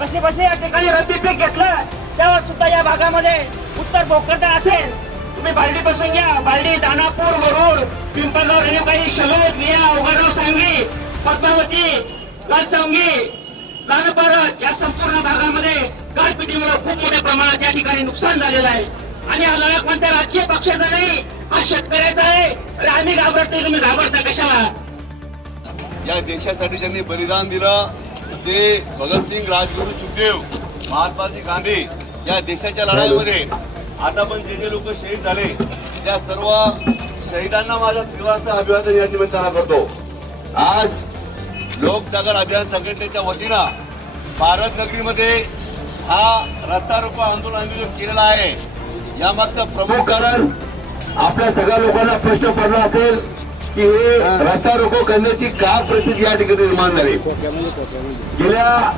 कसे बसे या ठिकाणी रब्बी पीक घेतलं त्यावर सुद्धा या भागामध्ये उत्तर भोकरदन असेल, तुम्ही बालडी बसून घ्या, बालडी, दानापूर, वरुड, पिंपळगाव, रेणुकाई, शलोद, मिया, उघडगाव, सांगली, पद्मावती, लालसावंगी, लालपरत या संपूर्ण भागामध्ये गारपिटीमुळे खूप मोठ्या प्रमाणात या ठिकाणी नुकसान झालेलं आहे. आणि हा लढा कोणत्या राजकीय पक्षाचा नाही, हा शेतकऱ्याचा आहे. अरे आम्ही घाबरतोय, तुम्ही घाबरता कशाला? या देशासाठी ज्यांनी बलिदान दिलं ते भगतसिंग, राजगुरू, सुखदेव, महात्माजी गांधी या देशाच्या लढाईमध्ये आता पण जे लोक शहीद झाले त्या सर्व शहीदांना माझा तीव्र अभिवादन या निमित्तानं करतो. आज लोकजागर अभियान संघटनेच्या वतीनं भारत नगरीमध्ये हा रस्ता रोको आंदोलन केलेला आहे. यामागचं प्रमुख कारण आपल्या सगळ्या लोकांना प्रश्न पडला असेल की हे रस्ता रोको करण्याची का परिस्थिती या ठिकाणी निर्माण झाली. गेल्या